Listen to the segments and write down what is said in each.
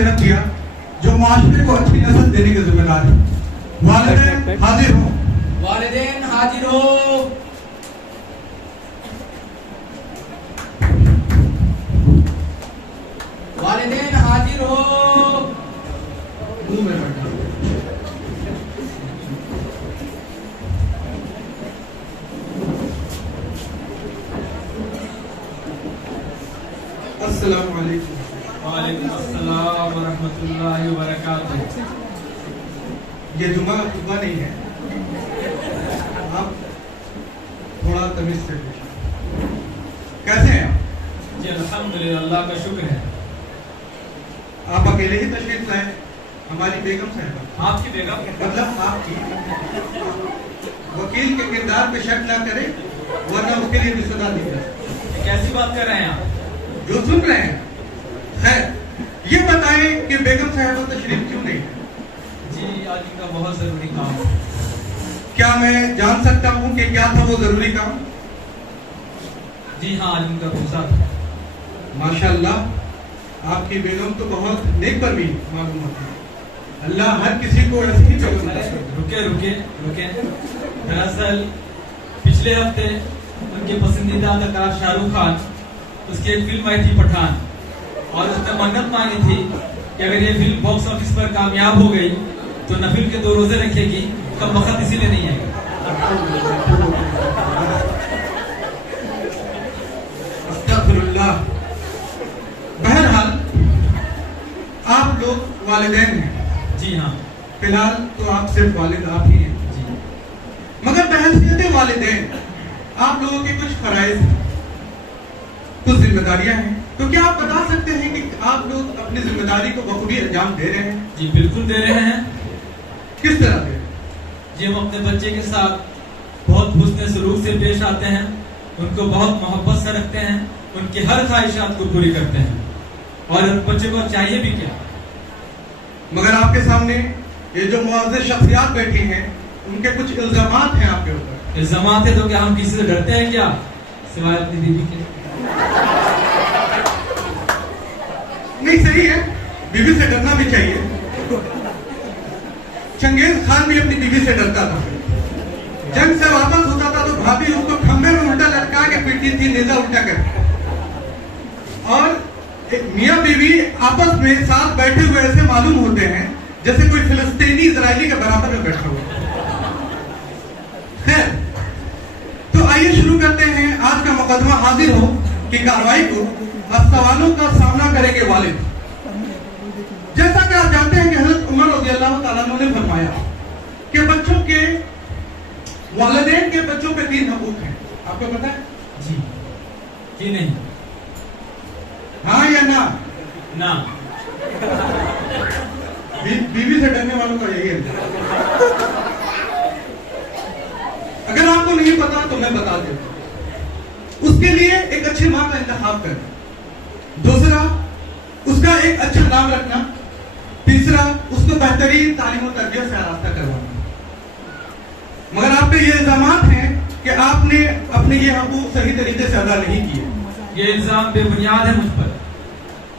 जन्म दिया जो माशरे को अच्छी नस्ल देने के जिम्मेदार है। वालिदैन हाजिर हो। वालिदैन हाजिर हो। वालिदैन हाजिर हो। मुंह में बैठा। अस्सलामु अलैकुम। वालेकुम अस्सलाम व रहमतुल्लाहि व बरकातुहू। ये जुमा खुतबा नहीं है, आप थोड़ा तमीज से पेश आइए। कैसे हैं आप? जी अल्हम्दुलिल्लाह, अल्लाह का शुक्र है। आप अकेले ही तशरीफ लाए? हमारी बेगम साहबा, आपकी बेगम? मतलब आपकी वकील के किरदार पे शक ना करे, वरना उसके लिए भी सजा दी जाए। कैसी बात कर रहे हैं आप? जो सुन रहे हैं है, ये बताएं कि बेगम साहबा तशरीफ क्यों नहीं है? जी आज इनका बहुत जरूरी काम। क्या मैं जान सकता हूँ कि क्या था वो जरूरी काम? जी हाँ, आज इनका गुस्सा था। माशाअल्लाह, आपकी बेगम तो बहुत नेक परवी मालूम होती है। अल्लाह हर किसी को ऐसी ही बेगम देता है। रुके रुके रुके, दरअसल पिछले हफ्ते उनके पसंदीदा अदाकार शाहरुख खान, उसकी एक फिल्म आई थी पठान, और उसने मन्नत मांगी थी कि अगर ये फिल्म बॉक्स ऑफिस पर कामयाब हो गई तो नफिल के 2 रोजे रखेगी। कल वक्त इसीलिए नहीं आएगा। अस्तगफिरुल्लाह। बहरहाल आप लोग वालिदैन हैं। जी हाँ। फिलहाल तो आप सिर्फ वालिद आप ही हैं। जी। मगर बहैसियत वालिदैन आप लोगों के कुछ फराइज हैं, कुछ जिम्मेदारियां हैं। तो क्या आप बता सकते हैं कि आप लोग अपनी जिम्मेदारी को बखूबी अंजाम दे रहे हैं? जी बिल्कुल दे रहे हैं। किस तरह दे रहे हैं? जी हम अपने बच्चे के साथ बहुत हुस्न सलूक से पेश आते हैं, उनको बहुत मोहब्बत से रखते हैं, उनकी हर ख्वाहिशात को पूरी करते हैं, और बच्चे को चाहिए भी क्या। मगर आपके सामने ये जो मुअज़्ज़ज़ शख्सियात बैठी हैं, उनके कुछ इल्जामात हैं आपके ऊपर। इल्जामात है तो क्या हम किसी से डरते हैं क्या, सिवाय अपनी बीवी के? नहीं, सही है, बीवी से डरना भी चाहिए। चंगेज खान भी अपनी बीवी से डरता था। जंग से वापस होता था तो भाभी उसको खंबे में उल्टा लटका के पीटती थी, नेजा उल्टा कर। और एक मियां बीवी आपस में साथ बैठे हुए ऐसे मालूम होते हैं जैसे कोई फिलिस्तीनी इजरायली के बराबर में बैठा हुआ। खैर, तो आइए शुरू करते हैं आज का मुकदमा हाजिर हो की कार्रवाई को। अब सवालों का सामना करेंगे वालिद। जैसा कि आप जानते हैं कि हज़रत उमर रज़ियल्लाहु ताला अन्हु ने फरमाया कि बच्चों के वालिदैन के बच्चों पे 3 हकूक हैं। आपको पता है? जी जी नहीं। हाँ या ना? ना। बीवी से डरने वालों का यही है। अगर आपको नहीं पता तो मैं बता देता हूं। उसके लिए एक अच्छी मां का इंतखाब करना, दूसरा उसका एक अच्छा नाम रखना, तीसरा उसको बेहतरीन तालीम और तरबियत से आरास्ता करवाना। मगर आप पे ये इल्जामात हैं कि आपने अपने ये हकूक सही तरीके से अदा नहीं किए। ये इल्जाम बेबुनियाद है मुझ पर।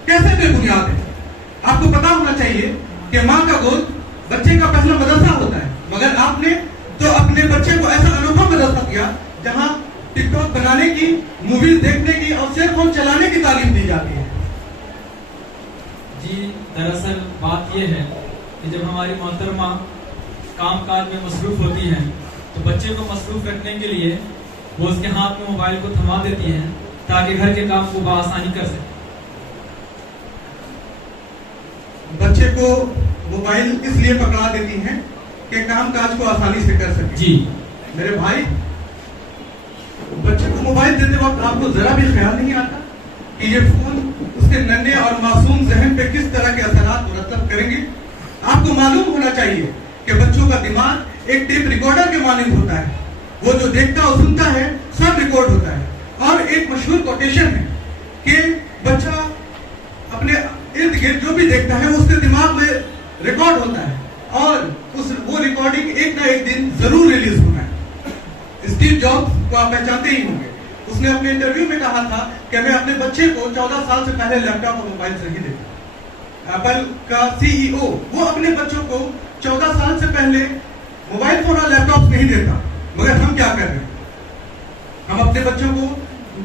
कैसे बेबुनियाद है? आपको पता होना चाहिए कि माँ का गोद बच्चे का पहला मदरसा होता है, मगर आपने तो अपने बच्चे को ऐसा अनोखा मदरसा दिया जहाँ टिकटॉक बनाने की, मूवीज देखने की और सेल फोन चलाने की तालीम दी जाती है। जी दरअसल बात यह है कि जब हमारी मोहतरमा काम काज में मसरूफ होती हैं तो बच्चे को मसरूफ रखने के लिए वो उसके हाथ में मोबाइल को थमा देती हैं ताकि घर के काम को बआसानी कर सके। बच्चे को मोबाइल इसलिए पकड़ा देती हैं कि काम काज को आसानी से कर सके। जी मेरे भाई, बच्चे को मोबाइल देते वक्त आपको जरा भी ख्याल नहीं आता कि ये फोन उसके नन्हे और मासूम जहन पे किस तरह के असरात मुरतब करेंगे? आपको मालूम होना चाहिए कि बच्चों का दिमाग एक टेप रिकॉर्डर के मानंद होता है। वो जो देखता और सुनता है सब रिकॉर्ड होता है। और एक मशहूर कोटेशन है कि बच्चा अपने इर्द गिर्द जो भी देखता है उसके दिमाग में रिकॉर्ड होता है और वो रिकॉर्डिंग एक ना एक दिन जरूर रिलीज होना है। स्टीव जॉब्स को आप पहचानते ही होंगे। उसने अपने इंटरव्यू में कहा था कि मैं अपने बच्चे को 14 साल से पहले लैपटॉप और मोबाइल से ही देता। एप्पल का CEO, वो अपने बच्चों को 14 साल से पहले मोबाइल फोन और लैपटॉप नहीं देता, मगर हम क्या कर रहे हैं? हम अपने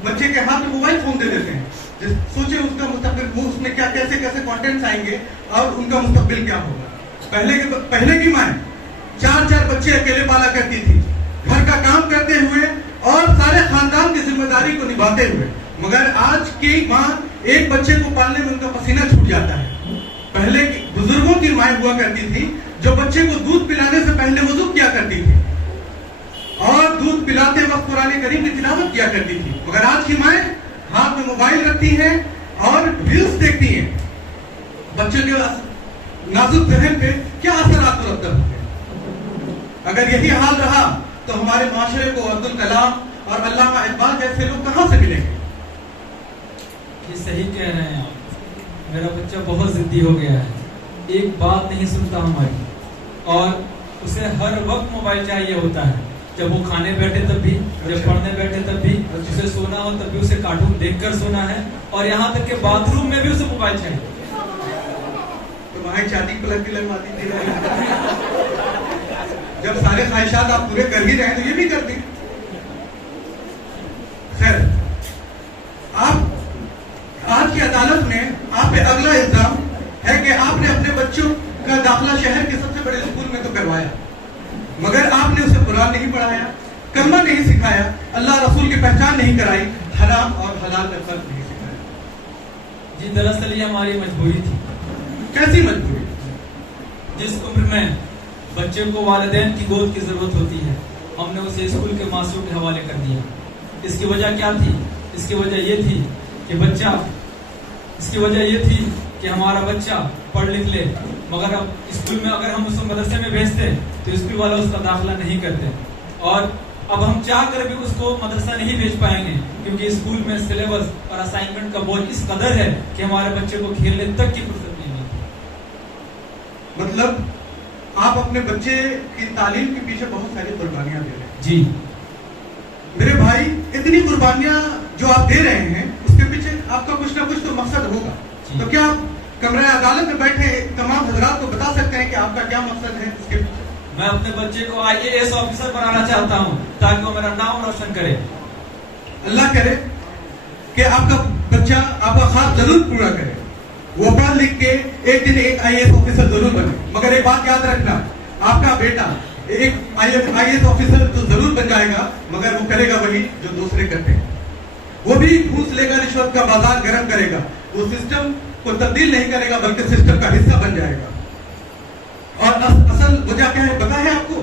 बच्चे के हाथ में मोबाइल फोन दे देते हैं। सोचे उसका मुस्तकबिल, वो उसमें क्या कैसे कैसे कंटेंट्स आएंगे और उनका मुस्तकबिल क्या होगा। पहले की माँ 4 बच्चे अकेले पाला करती थी, घर का काम करते हुए और सारे खानदान की जिम्मेदारी को निभाते हुए, मगर आज की माँ एक बच्चे को पालने में उनका पसीना छूट जाता है। पहले बुजुर्गों की माँ हुआ करती थी जो बच्चे को दूध पिलाने से पहले वुजू किया करती थी और दूध पिलाते वक्त कुरान करीम की तिलावत किया करती थी, मगर आज की माँ हाथ में मोबाइल रखती हैं और रील्स देखती हैं। बच्चे के नाजुक जहन पे क्या असरात मुरतब होते हैं। अगर यही हाल रहा तो हमारे माशरे को अब्दुल कलाम और अल्लामा इकबाल जैसे लोग कहां से मिलेंगे? ये सही कह रहे हैं आप। मेरा बच्चा बहुत जिद्दी हो गया है, एक बात नहीं सुनता हमारी, और उसे हर वक्त मोबाइल चाहिए होता है। जब वो खाने बैठे तब भी, जब पढ़ने बैठे तब भी, उसे सोना हो तब भी उसे कार्टून देखकर सोना है, और यहाँ तक कि बाथरूम में भी उसे मोबाइल चाहिए। तुम्हारी शादी प्लग भी लगवाती थी। जब सारे ख्वाहिशात आप पूरे कर ही रहे हैं तो ये भी कर दी। खैर, आप आज की अदालत में आप पे अगला इल्जाम है कि आपने अपने बच्चों का दाखिला शहर के सबसे बड़े स्कूल में तो करवाया, मगर आपने उसे कुरान नहीं पढ़ाया, कलमा नहीं सिखाया, अल्लाह रसूल की पहचान नहीं कराई, हराम और हलाल में फर्क नहीं सिखाया। जी, दरअसल ये हमारी मजबूरी थी। कैसी मजबूरी? जिस उम्र में बच्चे को वालिदैन की गोद की जरूरत होती है, हमने उसे स्कूल के मास्टरों के हवाले कर दिया। इसकी वजह क्या थी? इसकी वजह ये थी कि हमारा बच्चा पढ़ लिख ले, मगर अब स्कूल में अगर हम उसको मदरसे में भेजते तो स्कूल वाला उसका दाखिला नहीं करते, और अब हम चाह कर भी उसको मदरसा नहीं भेज पाएंगे क्योंकि स्कूल में सिलेबस और असाइनमेंट का बोझ इस कदर है कि हमारे बच्चे को खेलने तक की फुर्सत नहीं मिलती। मतलब आप अपने बच्चे की तालीम के पीछे बहुत सारी कुर्बानियां दे रहे हैं। जी मेरे भाई, इतनी कुर्बानियां जो आप दे रहे हैं उसके पीछे आपका कुछ ना कुछ तो मकसद होगा। तो क्या आप कमरे अदालत में बैठे तमाम हजरात को बता सकते हैं कि आपका क्या मकसद है इसके पीछे? मैं अपने बच्चे को IAS ऑफिसर बनाना चाहता हूँ ताकि वो मेरा नाम रोशन करे। अल्लाह करे कि आपका बच्चा आपका ख्वाब जरूर पूरा करे, वो पढ़ लिख के एक दिन एक IAS ऑफिसर जरूर बने। मगर एक बात याद रखना, आपका बेटा एक IAS ऑफिसर तो जरूर बन जाएगा, मगर वो करेगा वही जो दूसरे करते हैं। वो भी घूस लेगा, रिश्वत का बाजार गर्म करेगा, वो सिस्टम को तब्दील नहीं करेगा बल्कि सिस्टम का हिस्सा बन जाएगा। और असल वजह क्या है पता है आपको?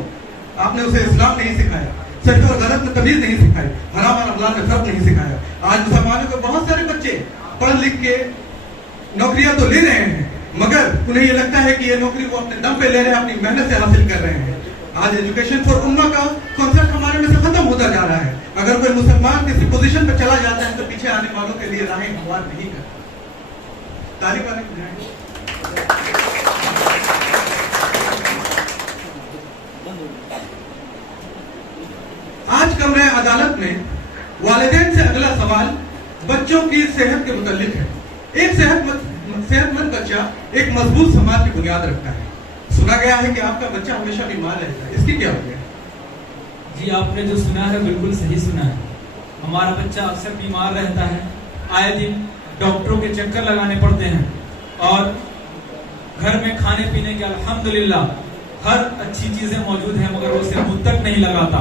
आपने उसे इस्लाम नहीं सिखाया, सही और गलत में तमीज नहीं सिखाई, हराम और हलाल में फर्क नहीं सिखाया। आज मुसलमानों के बहुत सारे बच्चे पढ़ लिख के नौकरियां तो ले रहे हैं, मगर उन्हें ये लगता है कि ये नौकरी वो अपने दम पे ले रहे हैं, अपनी मेहनत से हासिल कर रहे हैं। आज एजुकेशन फॉर उम्मा का कॉन्सेप्ट हमारे में से खत्म होता जा रहा है। अगर कोई मुसलमान किसी पोजीशन पर चला जाता है तो पीछे आने वालों के लिए राहें हमवार नहीं करता। तारीफ वाले आज कमरे अदालत में वालिदैन से अगला सवाल बच्चों की सेहत के मुतालिक है। एक सेहतमंद बच्चा एक मजबूत समाज की बुनियाद रखता है। सुना गया है कि आपका बच्चा हमेशा बीमार रहता है, इसकी क्या वजह है? जी, आपने जो सुना है बिल्कुल सही सुना है। हमारा बच्चा अक्सर बीमार रहता है, आए दिन डॉक्टरों के चक्कर लगाने पड़ते हैं, और घर में खाने पीने के अल्हम्दुलिल्लाह हर अच्छी चीजें मौजूद हैं, मगर वो उसे मुंह तक नहीं लगाता,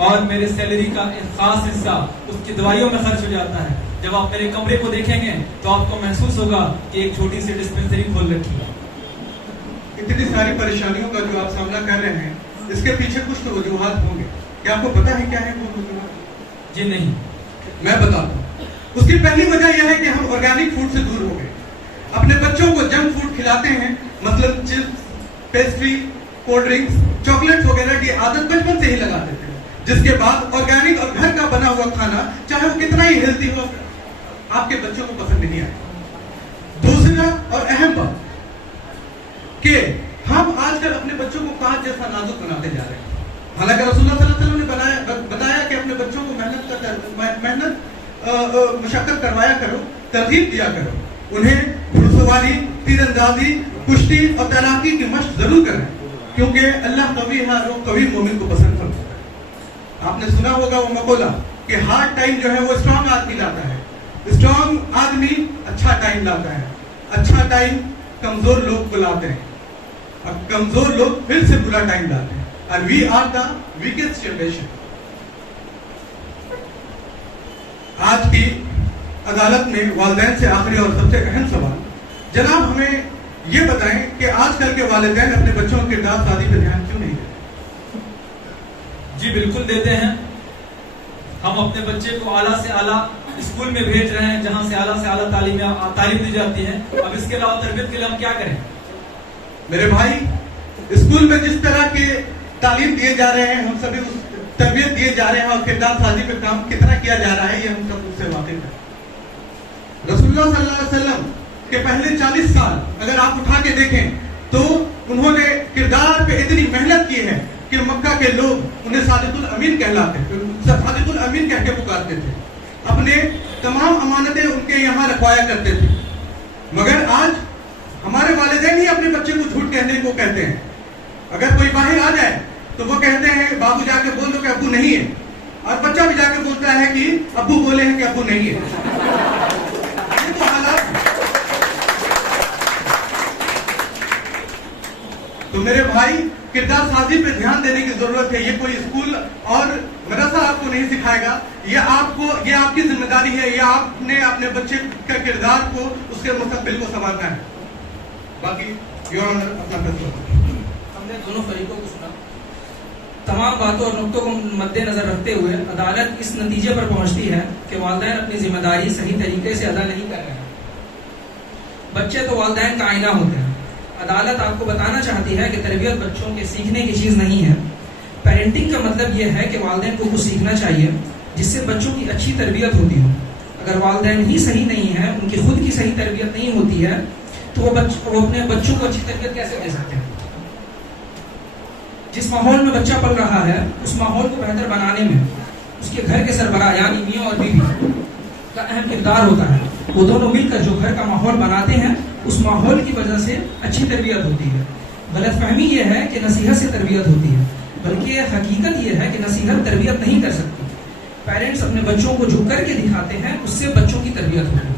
और मेरे सैलरी का एक खास हिस्सा उसकी दवाइयों में खर्च हो जाता है। जब आप मेरे कमरे को देखेंगे तो आपको महसूस होगा कि एक छोटी सी डिस्पेंसरी खोल रखी है। इतनी सारी परेशानियों का जो आप सामना कर रहे हैं, इसके पीछे कुछ तो वजूहात होंगे। क्या आपको पता है क्या है वो वजूहात? जी नहीं, मैं बताता हूँ। उसकी पहली वजह यह है कि हम ऑर्गेनिक फूड से दूर हो गए। अपने बच्चों को जंक फूड खिलाते हैं, मतलब chips, pastry, cold drinks, chocolates वगैरह की आदत बचपन से ही लगा देते हैं, जिसके बाद ऑर्गेनिक और घर का बना हुआ खाना चाहे वो कितना ही हेल्दी हो आपके बच्चों को पसंद नहीं आएगा। दूसरा और अहम बात कि हम आजकल अपने बच्चों को कांच जैसा नाजुक बनाते जा रहे हैं। हालांकि रसूलुल्लाह सल्लल्लाहु अलैहि वसल्लम ने बताया कि अपने बच्चों को मेहनत मशक्कत करवाया करो, तरजीह दिया करो, उन्हें घुड़सवारी तीरंदाजी, कुश्ती और तैराकी की मशक जरूर करें, क्योंकि अल्लाह कवी है और कभी मोमिन को पसंद करता है। आपने सुना होगा वो मकोला कि हार्ड टाइम जो है वो स्ट्रॉन्ग आदमी लाता है, स्ट्रॉन्ग आदमी अच्छा टाइम लाता है, अच्छा टाइम कमजोर लोग को लाते हैं, और कमजोर लोग फिर से बुरा टाइम लाते हैं, और we are the weakest generation. आज की अदालत में वालिदैन से आखिरी और सबसे अहम सवाल, जनाब हमें ये बताएं कि आजकल के वालिदैन अपने बच्चों के किरदार शादी पे ध्यान क्यों नहीं देते? जी बिल्कुल देते हैं। हम अपने बच्चे को आला से आला स्कूल में भेज रहे हैं, जहां से आला तालीम दी जाती है। अब इसके अलावा तरबियत के लिए हम क्या करें? मेरे भाई, स्कूल में जिस तरह के तालीम दिए जा रहे हैं, हम सभी उस तरबियत दिए जा रहे हैं, और किरदार साजी पे काम कितना किया जा रहा है ये हम सब उससे वाकिफ हैं। रसूलुल्लाह सल्लल्लाहु अलैहि वसल्लम के पहले 40 साल अगर आप उठा के देखें तो उन्होंने किरदार पे इतनी मेहनत की है कि मक्का के लोग उन्हें सादिकुल अमीन कहलाते थे, सादिकुल अमीन कह के पुकारते थे, अपने तमाम अमानतें उनके यहाँ रखवाया करते थे। मगर आज हमारे वालिदैन ही अपने बच्चे को झूठ कहने को कहते हैं। अगर कोई बाहर आ जाए तो वो कहते हैं बाबू जाके बोल दो कि अब्बू नहीं है, और बच्चा भी जाके बोलता है कि अब्बू बोले हैं कि अब्बू नहीं है। ये तो हालात। तो मेरे भाई, किरदार साजी पे ध्यान देने की जरूरत है। ये कोई स्कूल और मदरसा आपको नहीं सिखाएगा, ये आपकी जिम्मेदारी है। ये आपने अपने बच्चे का किरदार को, उसके मुस्तकबिल को संवारना है। बाकी योर ऑनर अपना फैसला। हमने दोनों फरीकों को सुना। तमाम बातों और नुक्तों को मद्देनजर रखते हुए अदालत इस नतीजे पर पहुंचती है कि वालिदैन अपनी जिम्मेदारी सही तरीके से अदा नहीं कर रहे हैं। बच्चे तो वालिदैन का आईना होते हैं। अदालत आपको बताना चाहती है कि तरबियत बच्चों के सीखने की चीज नहीं है। पेरेंटिंग का मतलब यह है कि वालिदैन को कुछ सीखना चाहिए जिससे बच्चों की अच्छी तरबियत होती हो। अगर वालिदैन ही सही नहीं है, उनकी खुद की सही तरबियत नहीं होती है, तो वो अपने बच्चों को अच्छी तरबियत कैसे दे सकते हैं? जिस माहौल में बच्चा पल रहा है, उस माहौल को बेहतर बनाने में उसके घर के सरबराह यानी मियाँ और बीवी का अहम किरदार होता है। वो दोनों मिलकर जो घर का माहौल बनाते हैं, उस माहौल की वजह से अच्छी तरबियत होती है। गलतफहमी ये है कि नसीहत से तरबियत होती है, बल्कि हकीकत ये है कि नसीहत तरबियत नहीं कर सकती। पेरेंट्स अपने बच्चों को जो करके दिखाते हैं, उससे बच्चों की तरबियत होती है।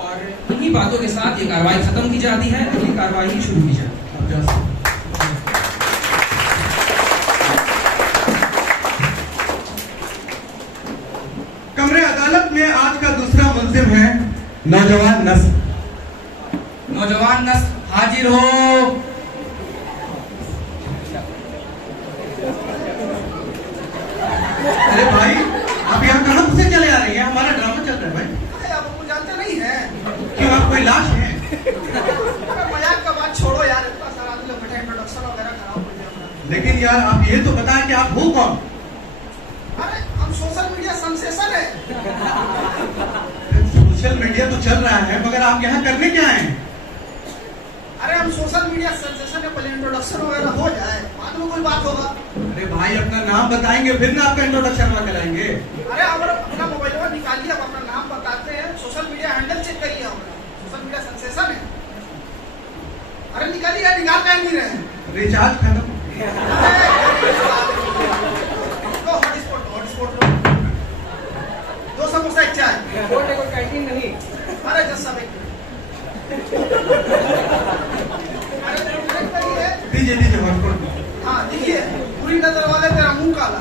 और इन्हीं बातों के साथ ये कार्रवाई खत्म की जाती है, अगली कार्रवाई शुरू की जाती है। कमरे अदालत में आज का दूसरा मुल्जिम है नौजवान नस्ल। नौजवान नस्ल हाजिर हो। अरे भाई, आप यहाँ कहाँ से चले आ रहे हैं? हमारा ड्रामा चल रहा है भाई। आप हमको जानते नहीं हैं? क्यों, आप कोई लाश हैं? मजाक का बात छोड़ो यार, इतना सारा आदमी लोग बैठे इंट्रोडक्शन वगैरह कराओ कोई अपना। लेकिन यार आप ये तो बताएं कि आप हो कौन? अरे हम सोशल मीडिया सेंसेशन है। सोशल मीडिया तो चल रहा है, मगर आप यहाँ करने क्या आए हैं? अरे हम सोशल मीडिया सेंसेशन है, पहले इंट्रोडक्शन वगैरह हो जाए, बाद में कोई बात होगा। अरे भाई, अपना नाम बताएंगे फिर ना आपका इंट्रोडक्शन कराएंगे। अरे हमारा अपना मोबाइल निकालिए, हम अपना नाम बताते हैं, सोशल मीडिया हैंडल चेक करिए हमारा, सोशल मीडिया सेंसेशन है। अरे निकालिए, निकाल कहीं नहीं रहे हैं। रिचार्ज खत्म। हॉटस्पॉट लो, 2 समोसा 1 चाय। कोई कैंटीन नहीं। अरे 10 सब 1। दीजिए हॉटस्पॉट। हाँ देखिए, पूरी नजर वाले तेरा मुंह काला।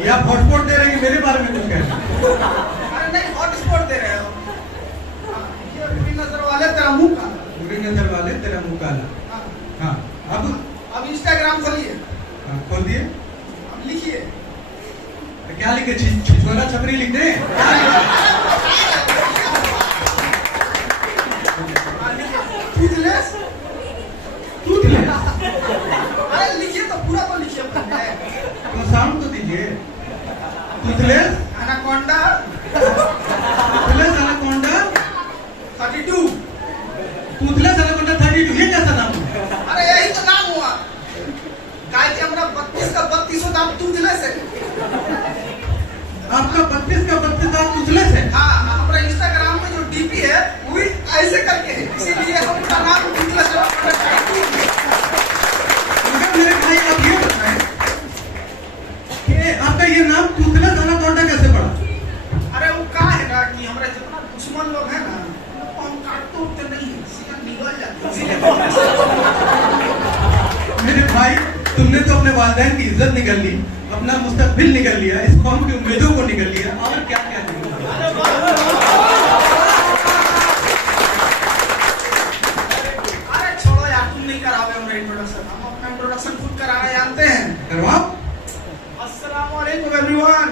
ये आप हॉटस्पॉट दे रहे हैं, मेरे बारे में कुछ कह रहे हैं? अरे नहीं, हॉटस्पॉट दे रहे हो। हाँ, देखिए, पूरी नजर वाले तेरा मुंह काला। पूरी नजर वाले तेरा मुंह काला। हाँ, हाँ, अब इंस्टाग्राम खोलिए। हाँ, खोल दिए। अब लिखिए। क्या लिखे? छिछोला छपरी लिख दे। टूथलेस। टूथलेस। अरे लिखिए तो पूरा तो लिखिए। तो साउंड तो दीजिए। Toothless anaconda. Toothless anaconda 32। Toothless anaconda 32, ये कैसा नाम है? अरे यही तो नाम हुआ। गाय के हमरा 32 का 32 आपका 32 का 32 आप तुतलस है। हाँ हमारा इंस्टाग्राम में जो डीपी है वो भी ऐसे करके है, इसीलिए हमारा नाम तुतलस है। मगर मेरे भाई आप ये बताएं कि आपका ये नाम तुतलस एनाकोंडा कैसे पड़ा? अरे वो क्या है ना कि हमारे जितना दुश्मन लोग हैं ना उनको हम काटते उठते नहीं है, सीधा निगल जाते हैं, इसीलिए मेरे भाई तुमने तो अपने वालिदैन की इज्जत निकल ली, अपना मुस्तकबिल निकल लिया, इस कौम की उम्मीदों को निकल लिया, और क्या क्या निकल लिया। अरे छोड़ो यार, तुम नहीं कराओगे हमारा इंट्रोडक्शन, हम अपना इंट्रोडक्शन खुद कराना जानते हैं। करवाओ। अस्सलाम वालेकुम एवरीवन।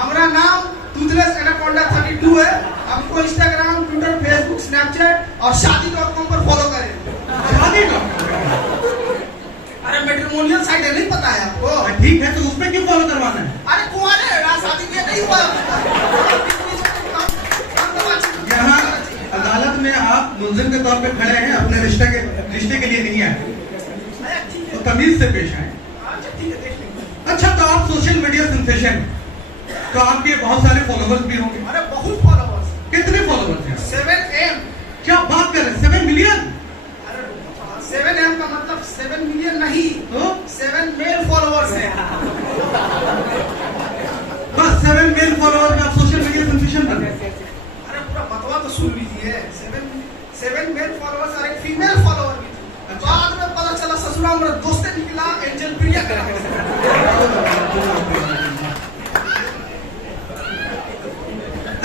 हमारा नाम तुतलस एनाकोंडा 32 है। हमको इंस्टाग्राम, ट्विटर, फेसबुक, स्नैपचैट और शादी.com पर फॉलो करें। शादी का अरे मैट्रिमोनियल साइट है, नहीं पता है आपको? ठीक है, तो उसमें क्यों फॉलो करवाना है? अरे कुंवारे हैं ना, शादी किया नहीं हुआ। यहाँ अदालत में आप मुलजिम के तौर पे खड़े हैं, अपने रिश्ते के लिए नहीं आए, तो तमीज से पेश आए। अच्छा ठीक है, देख लेंगे। अच्छा, तो आप सोशल मीडिया सेंसेशन, तो आपके बहुत सारे फॉलोवर्स भी होंगे। अरे बहुत फॉलोवर्स, कितने फॉलोवर्स हैं? 7M। क्या बात कर रहे हैं, 7 मिलियन? अरे 7M का मतलब 7 मिलियन नहीं, तो 7 मेल फॉलोवर्स हैं। बस 7 मेल फॉलोवर में आप सोशल मीडिया सेंसेशन बन गए। अरे पूरा बतवा तो सुन लीजिए। 7 मेल फॉलोवर्स और एक फीमेल फॉलोवर भी थी। बाद में पता चला ससुरा मेरा दोस्त निकला, एंजल प्रिया का।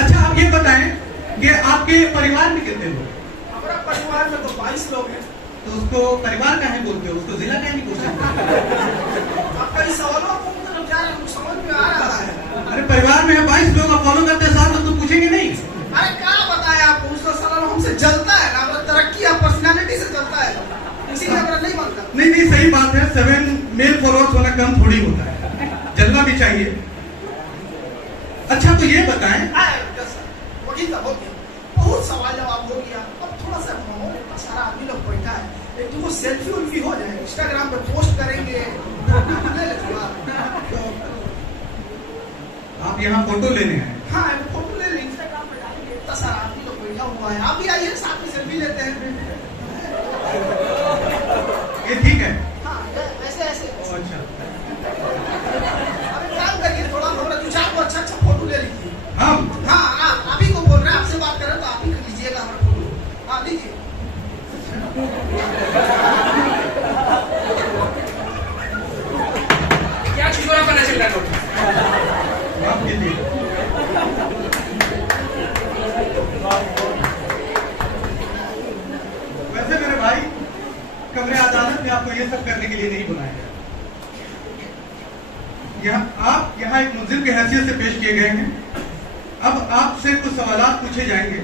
अच्छा, आप ये बताएं कि आपके परिवार में कितने लोग? हमारा परिवार में तो 22 लोग हैं। तो उसको परिवार काहे बोलते हो, उसको जिला काहे नहीं बोलते? आपका इस सवालों को मतलब क्या है, समझ में आ रहा है? अरे परिवार में है 22 लोग, आप फॉलो करते हैं, साथ तो पूछेंगे नहीं? अरे क्या बताया आपको, उसका साला हमसे जलता है ना, हमारा तरक्की या पर्सनालिटी से जलता है, इसीलिए हमारा नहीं बनता। नहीं नहीं, सही बात है, 7 मेल फॉलोअर्स होना कम थोड़ी होता है, जलना भी चाहिए। अच्छा, तो ये बताएं, वकील साहब हो गया, बहुत सवाल जवाब हो गया, अब थोड़ा सा माहौल इतना सारा आदमी लोग बैठा है, एक दो सेल्फी उल्फी हो जाए, इंस्टाग्राम पे पोस्ट करेंगे। आप यहाँ फोटो लेने आए? हाँ फोटो ले लें, इंस्टाग्राम पे डालेंगे, इतना सारा आदमी लोग बैठा हुआ है, आप भी आइए साथ में सेल्फी लेते हैं। ये ठीक है? हाँ ऐसे ऐसे। अच्छा, अरे काम करिए, थोड़ा हमारा 2-4 को अच्छा अच्छा फोटो ले लीजिए। हम हाँ आप ही को बोल रहे हैं, आपसे बात कर रहे हैं तो आप ही कर लीजिएगा हमारा फोटो। हाँ लीजिए। क्या चीजों पता चल रहा है? आप कीजिए। वैसे मेरे भाई, कमरे अदालत ने आपको ये सब करने के लिए नहीं बुलाया गया। आप यहाँ एक मुलजिम की हैसियत से पेश किए गए हैं। अब आपसे कुछ सवालात पूछे जाएंगे,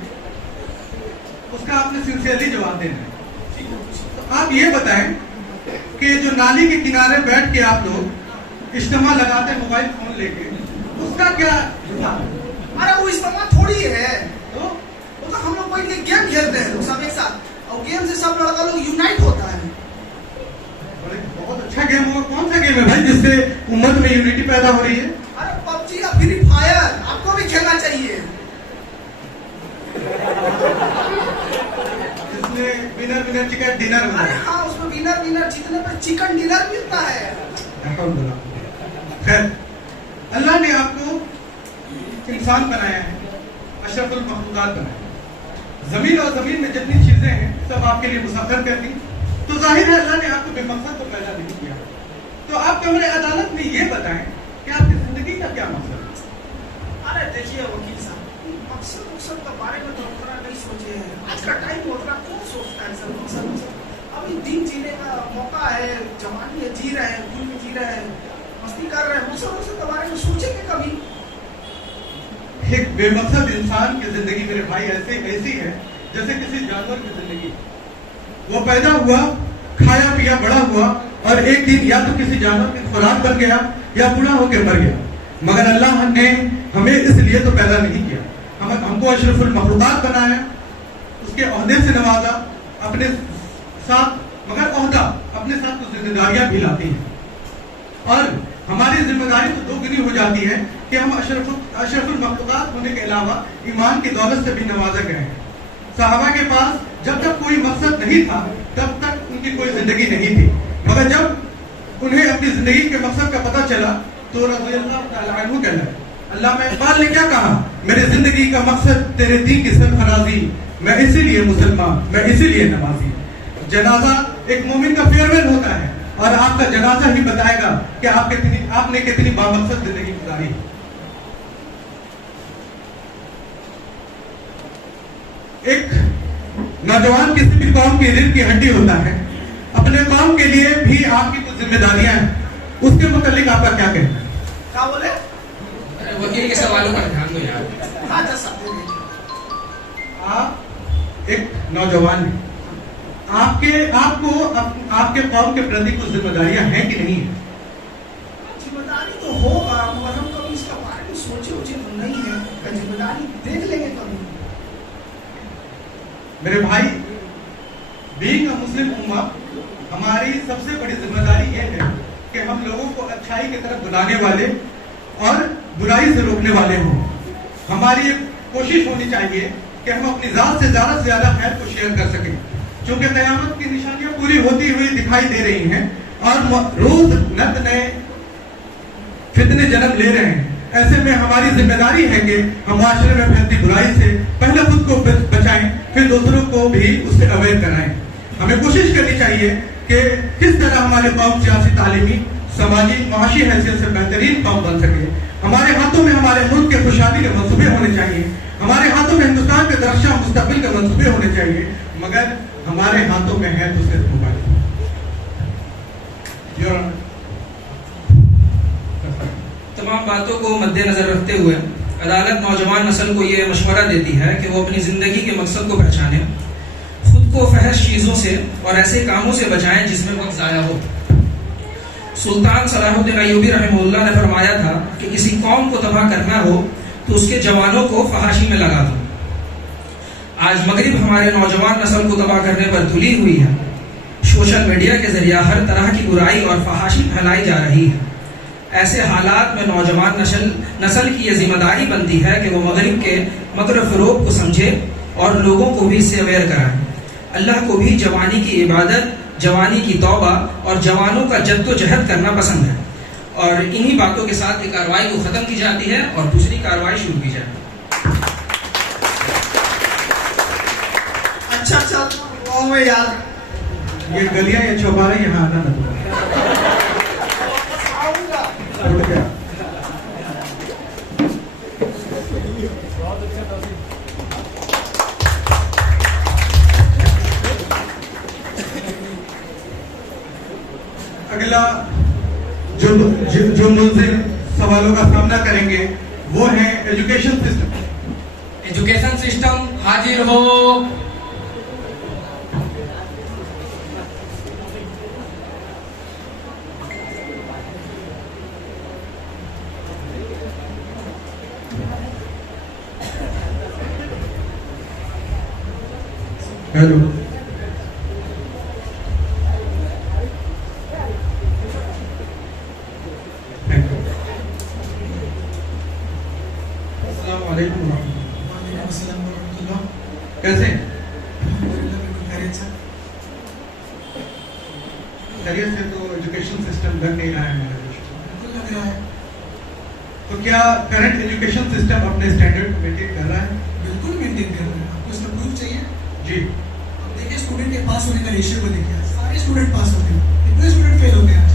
उसका आपने सिंसियरली जवाब देना है। तो आप ये बताएं कि जो नाली के किनारे बैठ के आप लोग इज्तिमा लगाते हैं मोबाइल फोन लेके, उसका क्या था? अरे वो इस्तेमाल थोड़ी है, तो वो तो हम लोग बैठ के गेम खेलते हैं लोग सब एक साथ, और गेम से सब लड़का लोग यूनाइट होता है। बहुत अच्छा गेम होगा। कौन सा गेम है भाई जिससे उम्मत में यूनिटी पैदा हो रही है? अरे पबजी या फ्री फायर, आपको भी खेलना चाहिए। जिसमें विनर विनर चिकन डिनर होता अरे है। हाँ, उसमें विनर जीतने पर चिकन डिनर मिलता है। खैर, अल्लाह ने आपको इंसान बनाया है, अशरफुल मखलूकात बनाया। जमीन और जमीन में जितनी चीजें हैं सब आपके लिए मुसख्खर कर दी, तो जाहिर है अल्लाह ने आपको बेमकसद तो पैदा नहीं किया। तो आप कमरे अदालत में ये बताएं कि आपकी जिंदगी का क्या मकसद है? अरे देखिए वकील साहब, मकसद के बारे में तो उतना नहीं सोचे हैं। आज का टाइम उतना कौन सोचता है सर मकसद? अभी दिन जीने का मौका है, जवानी है, जी रहे हैं, दिल में जी रहे हैं, मस्ती कर रहे हैं, मकसद के बारे में सोचेंगे कभी? एक बेमकसद इंसान की जिंदगी मेरे भाई ऐसी है जैसे किसी जानवर की जिंदगी। वो पैदा हुआ, खाया पिया, बड़ा हुआ, और एक दिन या तो किसी जानवर की खुराक बन गया या बूढ़ा होकर मर गया। मगर अल्लाह ने हमें इसलिए तो पैदा नहीं किया, हमको अशरफुल मखलूकात बनाया, उसके ओहदे से नवाजा, अपने साथ, मगर ओहदा अपने साथ कुछ जिम्मेदारियां भी लाती हैं। और हमारी जिम्मेदारी तो दोगुनी हो जाती है कि हम अशरफुल मखलूकात होने के अलावा ईमान की दौलत से भी नवाजा गए हैं। सहाबा के पास जब तक कोई मकसद नहीं था तब तक उनकी कोई जिंदगी नहीं थी, मगर जब उन्हें अपनी जिंदगी के मकसद का पता चला तो रज़ी अल्लाह तआला अन्हु कहना, अल्लामा इकबाल ने क्या कहा, मेरे जिंदगी का मकसद तेरे दीन की सरफराजी, मैं इसीलिए मुसलमान, मैं इसीलिए नमाजी। जनाजा एक मोमिन का फेयरवेल होता है और आपका जनाजा ही बताएगा कि आपने कितनी बामकसद जिंदगी गुजारी। एक नौजवान किसी भी कौम की रीढ़ की हड्डी होता है, अपने कौम के लिए भी आपकी कुछ जिम्मेदारियां हैं, उसके मुतालिक आपका क्या कहना है? क्या बोले? वकील के सवालों पर ध्यान दो यार। हाँ जज साहब, आप एक नौजवान हैं, आपको आपके कौम के प्रति कुछ जिम्मेदारियां हैं कि नहीं है? जिम्मेदारी तो होगा, मगर हम कभी इसका बारे में सोचे तो नहीं है। जिम्मेदारी देख लेंगे कभी। मेरे भाई, बीइंग अ मुस्लिम उम्मा, हमारी सबसे बड़ी जिम्मेदारी यह है कि हम लोगों को अच्छाई की तरफ बुलाने वाले और बुराई से रोकने वाले हों। हमारी एक कोशिश होनी चाहिए कि हम अपनी जात से ज्यादा खैर को शेयर कर सकें, क्योंकि क़यामत की निशानियां पूरी होती हुई दिखाई दे रही हैं और रोज नए फितने जन्म ले रहे हैं। ऐसे में हमारी जिम्मेदारी है कि हम माशरे में फैलती बुराई से पहले खुद को बचाएं, फिर दूसरों को भी उससे अवेयर कराएं। हमें कोशिश करनी चाहिए कि किस तरह हमारे कौम सियासी, तालीमी, समाजी, माशी हैसियत से बेहतरीन कौम बन सके। हमारे हाथों में हमारे मुल्क के खुशहाली के मंसूबे होने चाहिए, हमारे हाथों में हिंदुस्तान के दरख्शां मुस्तकबिल के मंसूबे होने चाहिए, मगर हमारे हाथों में है तो सिर्फ मोबाइल। तमाम बातों को मद्देनजर रखते हुए अदालत नौजवान नस्ल को ये मशवरा देती है कि वो अपनी जिंदगी के मकसद को पहचाने, खुद को फहश चीजों से और ऐसे कामों से बचाएं जिसमें वक्त जाया हो। सुल्तान सलाहुद्दीन अय्यूबी रहमहुल्लाह ने फरमाया था कि किसी कौम को तबाह करना हो तो उसके जवानों को फहाशी में लगा दो। आज मगरिब हमारे नौजवान नस्ल को तबाह करने पर तुली हुई है। सोशल मीडिया के जरिए हर तरह की बुराई और फहाशी फैलाई जा रही है। ऐसे हालात में नौजवान नस्ल की यह जिम्मेदारी बनती है कि वो मगरिब के मकर फ़रोग़ को समझे और लोगों को भी इससे अवेयर कराए। अल्लाह को भी जवानी की इबादत, जवानी की तौबा और जवानों का जद्दोजहद करना पसंद है। और इन्हीं बातों के साथ एक कार्रवाई को ख़त्म की जाती है और दूसरी कार्रवाई शुरू की जाती है। अच्छा गाँव में यार ये गलियां, ये चौबारे यहाँ आना न पड़े। अगला जो मुल्ज़िम सवालों का सामना करेंगे वो है एजुकेशन सिस्टम। एजुकेशन सिस्टम हाजिर हो। हेलो, कैसे खैरियत से? तो एजुकेशन सिस्टम लग नहीं रहा है मेरा। तो क्या करंट एजुकेशन सिस्टम अपने स्टैंडर्ड को मेंटेन कर रहा है? बिल्कुल मेंटेन कर रहे हैं। आपको इसका प्रूफ चाहिए? जी। अब देखिए स्टूडेंट के पास होने का रेशियो को देखिए, सारे स्टूडेंट पास होते हैं, कितने स्टूडेंट फेल होते हैं आज?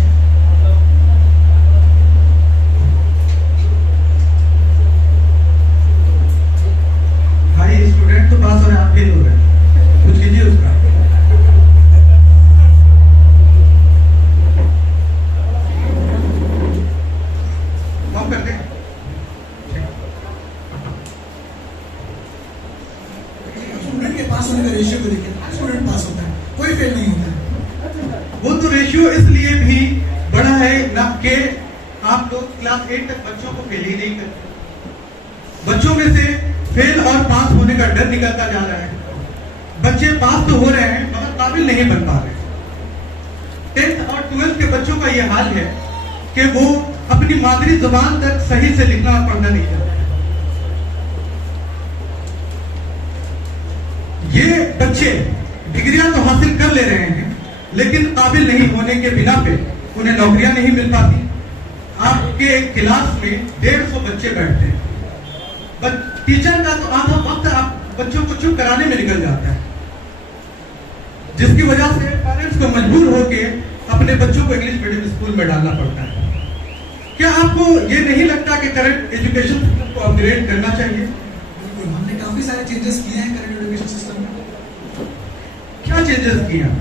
भाई स्टूडेंट तो पास हो रहे हैं, आप फेल हो रहे हैं, कुछ कीजिए उसका। हम करते हैं। स्टूडेंट के पास होने का रेशियो को देखिए, हर स्टूडेंट पास होता है, कोई फेल नहीं होता है। वो तो रेशियो इसलिए भी बढ़ा है ना कि आप लोग क्लास 8 तक बच्चों को फेल ही नहीं करते। बच्चों में से फेल और पास होने का डर निकलता जा रहा है। बच्चे पास तो हो रहे हैं मगर काबिल नहीं बन पा रहे। 10th और 12th के बच्चों का ये हाल है कि वो अपनी मादरी जुबान तक सही से लिखना और पढ़ना नहीं जानते। ये बच्चे डिग्रियां तो हासिल कर ले रहे हैं, लेकिन काबिल नहीं होने के बिना पे उन्हें नौकरियां नहीं मिल पाती। आपके क्लास में 150 बच्चे बैठते हैं, टीचर का तो आधा वक्त आप बच्चों को चुप कराने में निकल जाता है, जिसकी वजह से पेरेंट्स को मजबूर होकर अपने बच्चों को इंग्लिश मीडियम स्कूल में डालना पड़ता है। क्या आपको ये नहीं लगता कि करंट एजुकेशन सिस्टम को अपग्रेड करना चाहिए? बिल्कुल, हमने काफी सारे चेंजेस किए हैं करंट एजुकेशन सिस्टम में। क्या चेंजेस किए हैं?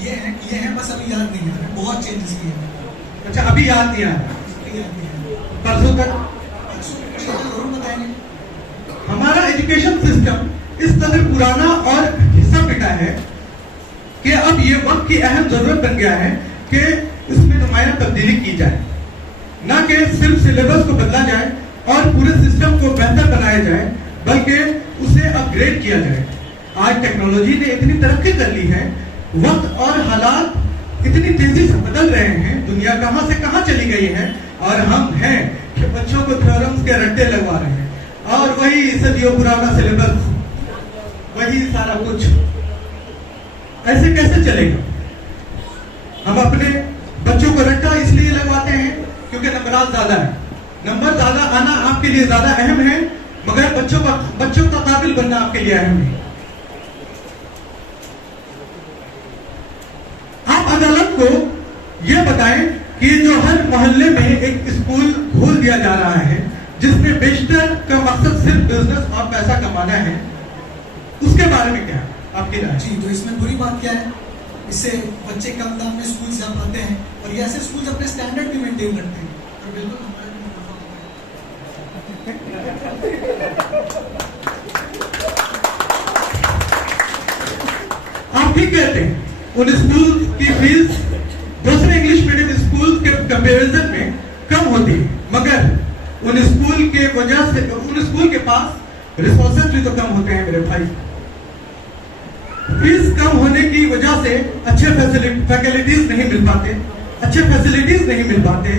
ये हैं बस अभी याद नहीं आ रहा, बहुत चेंजेस किए हैं। अच्छा, अभी याद नहीं आ रहा, परसों तक जरूर बताएंगे। हमारा एजुकेशन सिस्टम इस कदर पुराना और घिसा पिटा है कि अब ये वक्त की अहम जरूरत बन गया है कि इसमें नुमाया तब्दीली की जाए, न कि सिर्फ सिलेबस को बदला जाए और पूरे सिस्टम को बेहतर बनाया जाए, बल्कि उसे अपग्रेड किया जाए। आज टेक्नोलॉजी ने इतनी तरक्की कर ली है, वक्त और हालात इतनी तेजी से बदल रहे हैं, दुनिया कहां से कहां चली गई है, और हम हैं कि बच्चों को थ्योरम्स के रट्टे लगवा रहे हैं और वही सदियों पुराना सिलेबस, वही सारा कुछ। ऐसे कैसे चलेगा? हम अपने बच्चों को रट्टा इसलिए लगवाते हैं क्योंकि नंबरात ज्यादा है। नंबर ज्यादा आना आपके लिए ज्यादा अहम है, मगर बच्चों का काबिल बनना आपके लिए अहम है। आप अदालत को यह बताएं कि जो हर मोहल्ले में एक स्कूल खोल दिया जा रहा है, जिसमें बेशतर का मकसद सिर्फ बिजनेस और पैसा कमाना है, उसके बारे में क्या है आपकी राय? जी, तो इसमें बुरी बात क्या है? इससे बच्चे कम दाम में स्कूल जा पाते हैं और ये ऐसे स्कूल अपने स्टैंडर्ड भी मेंटेन करते हैं, और बिल्कुल हमारा भी आप ठीक कहते हैं, उन स्कूल की फीस दूसरे इंग्लिश मीडियम स्कूल के कंपैरिजन में कम होती है, मगर उन स्कूल के वजह से उन स्कूल के पास रिसोर्सेज भी तो कम होते हैं मेरे भाई। फीस कम होने की वजह से अच्छे फैसिलिटीज नहीं मिल पाते,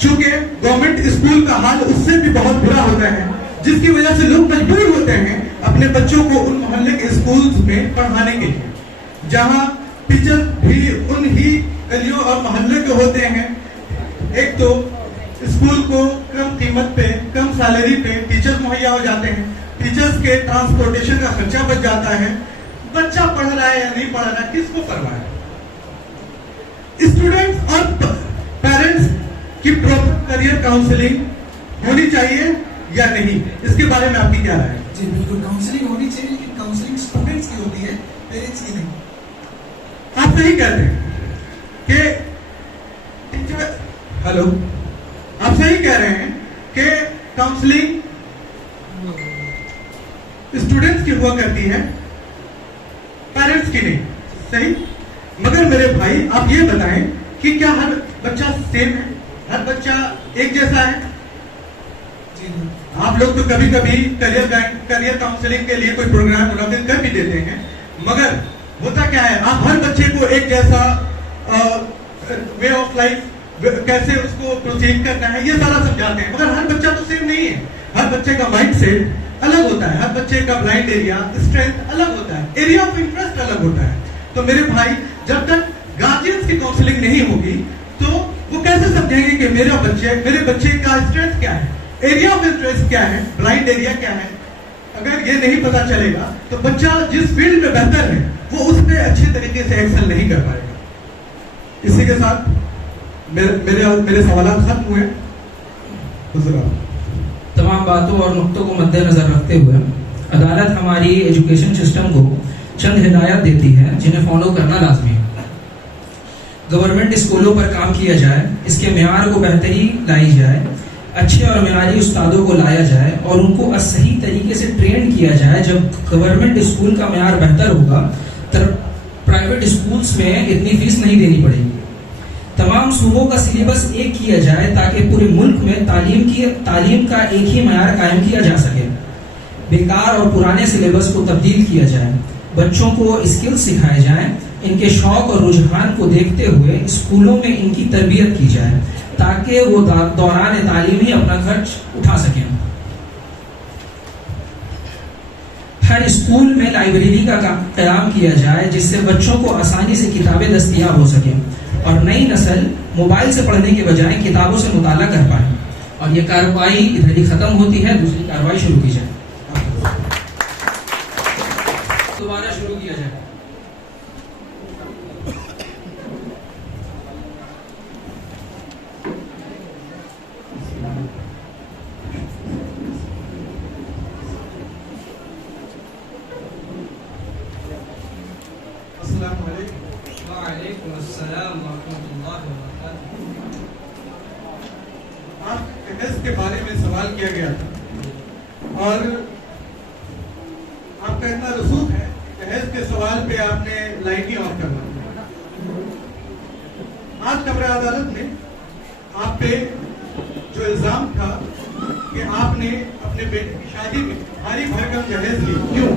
चूंकि गवर्नमेंट स्कूल का हाल उससे भी बहुत बुरा होता है, जिसकी वजह से लोग मजबूर होते हैं अपने बच्चों को उन मोहल्ले के स्कूल्स में पढ़ाने के लिए, जहां टीचर भी उन ही गलियों और मोहल्ले के होते हैं। एक तो स्कूल को कम कीमत पे, कम सैलरी पे टीचर्स मुहैया हो जाते हैं, टीचर्स के ट्रांसपोर्टेशन का खर्चा बच जाता है, बच्चा पढ़ रहा है या नहीं पढ़ रहा है किसको परवाह है? स्टूडेंट्स और पेरेंट्स की प्रॉपर करियर काउंसलिंग होनी चाहिए या नहीं, इसके बारे में आपकी क्या राय है? जी बिल्कुल, काउंसलिंग होनी चाहिए, लेकिन काउंसलिंग स्टूडेंट्स की होती है, पेरेंट्स की नहीं। आप सही कहते हैं कि हेलो, आप सही कह रहे हैं कि काउंसलिंग स्टूडेंट्स की हुआ करती है, पेरेंट्स की नहीं, सही। मगर मेरे भाई आप ये बताएं कि क्या हर बच्चा सेम है, हर बच्चा एक जैसा है? जी आप लोग तो कभी कभी करियर काउंसलिंग के लिए कोई प्रोग्राम मुनाफिज कर भी देते हैं, मगर होता क्या है, आप हर बच्चे को एक जैसा वे ऑफ लाइफ कैसे उसको प्रोसीड करना है ये सारा समझाते हैं, मगर हर बच्चा तो सेम नहीं है। हर बच्चे का माइंड सेट अलग होता है, हर बच्चे का ब्लाइंड एरिया, स्ट्रेंथ अलग होता है, एरिया ऑफ इंटरेस्ट अलग होता है। तो मेरे भाई, जब तक गार्जियंस की काउंसलिंग नहीं होगी तो वो कैसे समझेंगे कि मेरे बच्चे का स्ट्रेंथ क्या है, एरिया ऑफ इंटरेस्ट क्या है, ब्लाइंड एरिया क्या है? अगर ये नहीं पता चलेगा तो बच्चा जिस फील्ड में बेहतर है वो उसमें अच्छे तरीके से एक्सेल नहीं कर पाएगा। इसी के साथ मेरे सवाल खत्म हुए। तमाम बातों और नुक्तों को मद्देनजर रखते हुए अदालत हमारी एजुकेशन सिस्टम को चंद हिदायत देती है जिन्हें फॉलो करना लाजमी है। गवर्नमेंट स्कूलों पर काम किया जाए, इसके मेयार को बेहतरी लाई जाए, अच्छे और मेयारी उस्तादों को लाया जाए और उनको सही तरीके से ट्रेन किया जाए। जब गवर्नमेंट स्कूल का मेयार बेहतर होगा तब प्राइवेट स्कूल्स में इतनी फीस नहीं देनी पड़ेगी। तमाम सूबों का सिलेबस एक किया जाए ताकि पूरे मुल्क में तालीम का एक ही मेयार कायम किया जा सके। बेकार और पुराने सिलेबस को तब्दील किया जाए, बच्चों को स्किल्स सिखाए जाएं ان کے شوق اور رجحان کو دیکھتے ہوئے اسکولوں میں ان کی تربیت کی جائے تاکہ وہ دوران تعلیم ہی اپنا خرچ اٹھا سکیں. ہر اسکول میں لائبریری کا قیام کیا جائے جس سے بچوں کو آسانی سے کتابیں دستیاب ہو سکیں اور نئی نسل موبائل سے پڑھنے کے بجائے کتابوں سے مطالعہ کر پائے. اور یہ کارروائی ادھر ہی ختم ہوتی ہے, دوسری کارروائی شروع کی جائے. دوبارہ شروع کیا جائے. السلام علیکم. وعلیکم السلام ورحمۃ اللہ وبرکاتہ. آپ بحث کے بارے میں سوال کیا گیا تھا اور آپ کا اتنا رسوخ ہے بحث کے سوال پہ آپ نے لائٹ ہی آف کرنا. آج کمرہ عدالت میں آپ پہ جو الزام تھا کہ آپ نے اپنے بیٹے کی شادی میں بھاری بھرکم جہیز لی, کیوں؟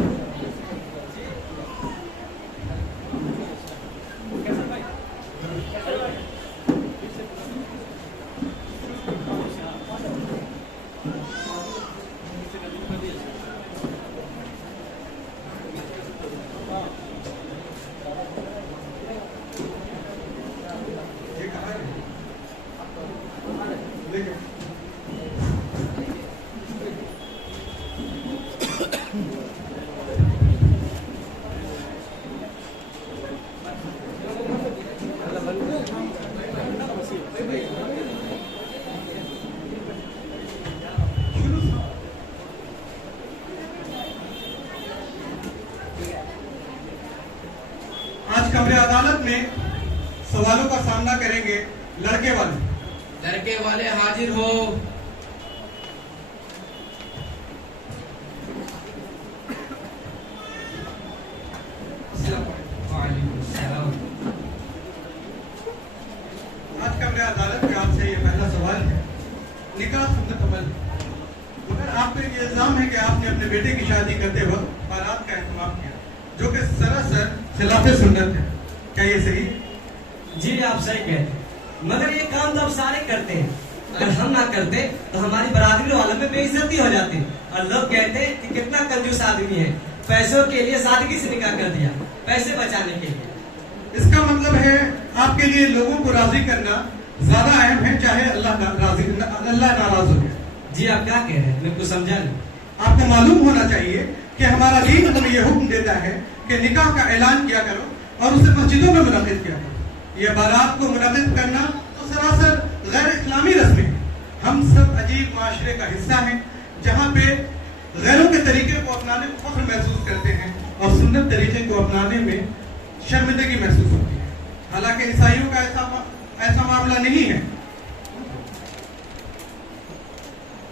آج کمرہ عدالت میں سوالوں کا سامنا کریں گے لڑکے والے. لڑکے والے حاضر ہو. وعلیکم السلام. آج کمرہ عدالت میں آپ سے یہ پہلا سوال ہے. نکاح سنت عمل ہے, مگر آپ پہ یہ الزام ہے کہ آپ نے اپنے بیٹے کی شادی کرتے وقت بارات کا اہتمام کیا جو کہ سراسر خلاف سنت ہے. کیا یہ صحیح ہے؟ جی آپ صحیح کہتے ہیں, مگر یہ کام تو اب سارے کرتے ہیں. اگر ہم نہ کرتے تو ہماری برادری والوں میں بے عزتی ہو جاتی اور لوگ کہتے ہیں کہ کتنا کنجوس آدمی ہے, پیسوں کے لیے سادگی سے نکاح کر دیا پیسے بچانے کے لیے. اس کا مطلب ہے آپ کے لیے لوگوں کو راضی کرنا زیادہ اہم ہے چاہے اللہ ناراض ہو جائے. جی آپ کیا کہہ رہے ہیں, میں کچھ سمجھا نہیں. آپ کو معلوم ہونا چاہیے کہ ہمارا دین ہمیں یہ حکم دیتا ہے کہ نکاح کا اعلان کیا کرو اور اسے مسجدوں میں منعقد کیا کرو. یہ بارات کو منعقد کرنا تو سراسر غیر اسلامی رسم ہے. ہم سب عجیب معاشرے کا حصہ ہیں جہاں پہ غیروں کے طریقے کو اپنانے کو فخر محسوس کرتے ہیں اور سنت طریقے کو اپنانے میں شرمندگی محسوس ہوتی ہے. حالانکہ عیسائیوں کا ایسا معاملہ نہیں ہے.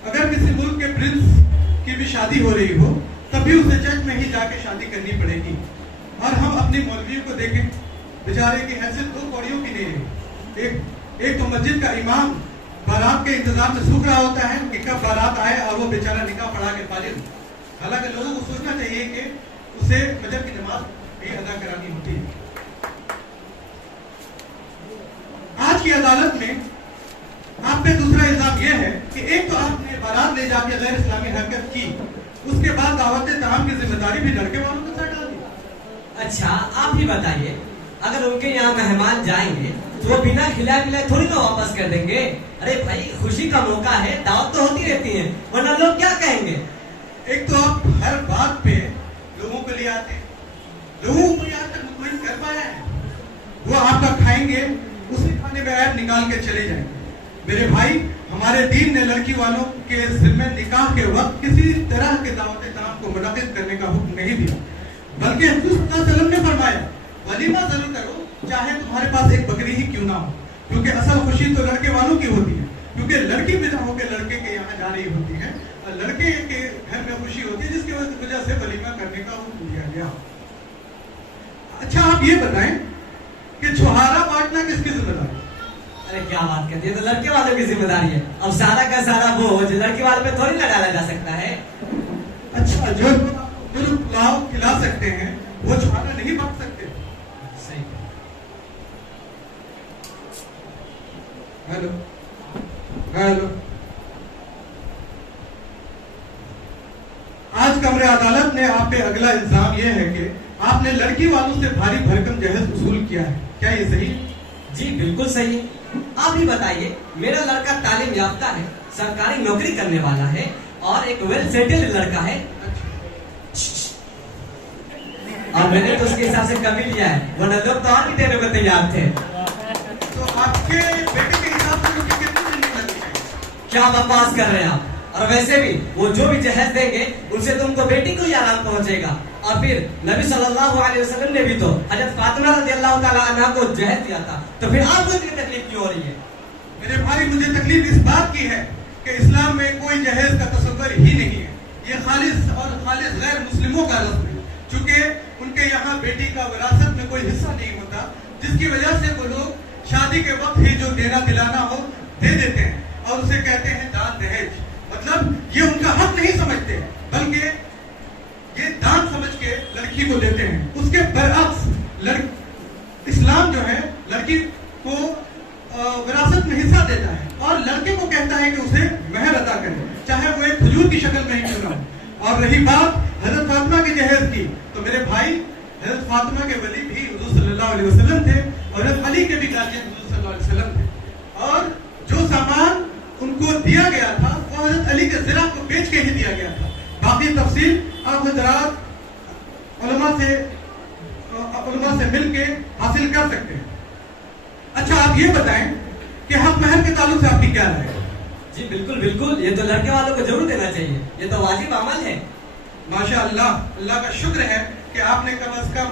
اگر کسی ملک کے پرنس کی بھی شادی ہو رہی ہو تب بھی اسے چرچ میں ہی جا کے شادی کرنی پڑے گی. اور ہم اپنی مولویوں کو دیکھیں, بیچارے کی حیثیت 2 کوڑیوں کی نہیں ہے. ایک تو مسجد کا امام بارات کے انتظام میں سوکھ رہا ہوتا ہے کہ کب بارات آئے اور وہ بیچارہ نکاح پڑھا کے فارغ. حالانکہ لوگوں کو سوچنا چاہیے کہ اسے فجر کی نماز بھی ادا کرانی ہوتی ہے. آج کی عدالت میں آپ پہ دوسرا الزام یہ ہے کہ ایک تو آپ نے بارات لے جا کے غیر اسلامی حرکت کی, اس کے بعد دعوت طعام کی ذمہ داری بھی لڑکے والوں کے ساتھ ڈال دی. اچھا آپ ہی بتائیے, اگر ان کے یہاں مہمان جائیں گے تو وہ بنا کھلائے پلائے تھوڑی نہ واپس کر دیں گے. ارے بھائی خوشی کا موقع ہے, دعوت تو ہوتی رہتی ہے, ورنہ لوگ کیا کہیں گے. ایک تو آپ ہر بات پہ لوگوں کو لے آتے ہیں, لوگوں کو یہاں تک مطمئن کر پایا ہے, وہ آپ کا کھائیں گے اسی کھانے میں عیب نکال کے چلے جائیں گے. میرے بھائی, ہمارے دین نے لڑکی والوں کے ذمہ نکاح کے وقت کسی طرح کے دعوت طعام کو منعقد کرنے کا حکم نہیں دیا, بلکہ حضور صلی اللہ علیہ وسلم نے فرمایا ولیمہ ضرور کرو چاہے تمہارے پاس ایک بکری ہی کیوں نہ ہو, کیونکہ اصل خوشی تو لڑکے والوں کی ہوتی ہے, کیونکہ لڑکی بنا ہو کے لڑکے کے یہاں جا رہی ہوتی ہے اور لڑکے کے گھر میں خوشی ہوتی ہے جس کی وجہ سے ولیمہ کرنے کا حکم دیا گیا. اچھا آپ یہ بتائیں کہ چھہارا بانٹنا کس کی ذمہ داری؟ ارے کیا بات کرتی ہے, تو لڑکے والوں کی ذمہ داری ہے. اب سارا کا سارا وہ جو لڑکے والے پہ تھوڑی نہ ڈالا جا سکتا ہے. اچھا جو پلاؤ کھلا سکتے ہیں وہ چھہارا نہیں بانٹ سکتے. صحیح. Hello hello. आज कमरे अदालत ने आप पे अगला इल्जाम यह है कि आपने लड़की वालों से भारी भरकम जहेज वसूल किया है, क्या ये सही? जी बिल्कुल सही है। आप ही बताइए, मेरा लड़का तालीम याफ्ता है, सरकारी नौकरी करने वाला है और एक वेल सेटल्ड लड़का है, और मैंने तो उसके हिसाब से कभी लिया है, वरना लोग तो और भी देने में तैयार थे। तो आपके बेटे के हिसाब से उनकी कितनी जिंदगी लगनी चाहिए? क्या बकवास कर रहे हैं आप? और वैसे भी वो जो भी जहेज देंगे उनसे तुमको बेटी को ही आराम पहुंचेगा। और फिर नबी सल्लल्लाहु अलैहि वसल्लम ने भी तो हजरत फातिमा रज़ियल्लाहु ताला अन्हा को जहेज दिया था, तो फिर आपको इतनी तकलीफ क्यों हो रही है? मेरे भाई, मुझे तकलीफ इस बात की है कि इस्लाम में कोई जहेज का तस्वर ही नहीं है। ये खालिस और खालिस गैर मुस्लिमों का रस्म है, चूंकि उनके यहाँ बेटी का विरासत में कोई हिस्सा नहीं होता, जिसकी वजह से वो लोग शादी के वक्त ही जो देना दिलाना हो दे देते हैं और उसे कहते हैं दान दहेज। मतलब ये उनका हक नहीं समझते, बल्कि ये दान समझ के लड़की को देते हैं। उसके बरअक्स इस्लाम जो है लड़की को विरासत में हिस्सा देता है और लड़के को कहता है कि उसे महर अदा करे, चाहे वो एक खजूर की शक्ल में ही क्यों ना हो। और रही बात हजरत फातिमा के जहेज की, तो मेरे भाई, हजरत फातिमा के वली भी हुजूर सल्लल्लाहु अलैहि वसल्लम थे और हजरत अली के भी गार्जियन हुजूर सल्लल्लाहु अलैहि वसल्लम थे, और जो सामान उनको दिया गया था वो हजरत अली के ज़रा को बेच के ही दिया गया था। बाकी तफसील आप हजरात उलमा से मिल के हासिल कर सकते हैं। अच्छा, आप ये बताएं कि हक महर के ताल्लुक से आपकी क्या राय है? जी बिल्कुल बिल्कुल, ये तो लड़के वालों को जरूर देना चाहिए, ये तो वाजिब अमल है। माशाअल्लाह, अल्लाह का शुक्र है कि आपने कम से कम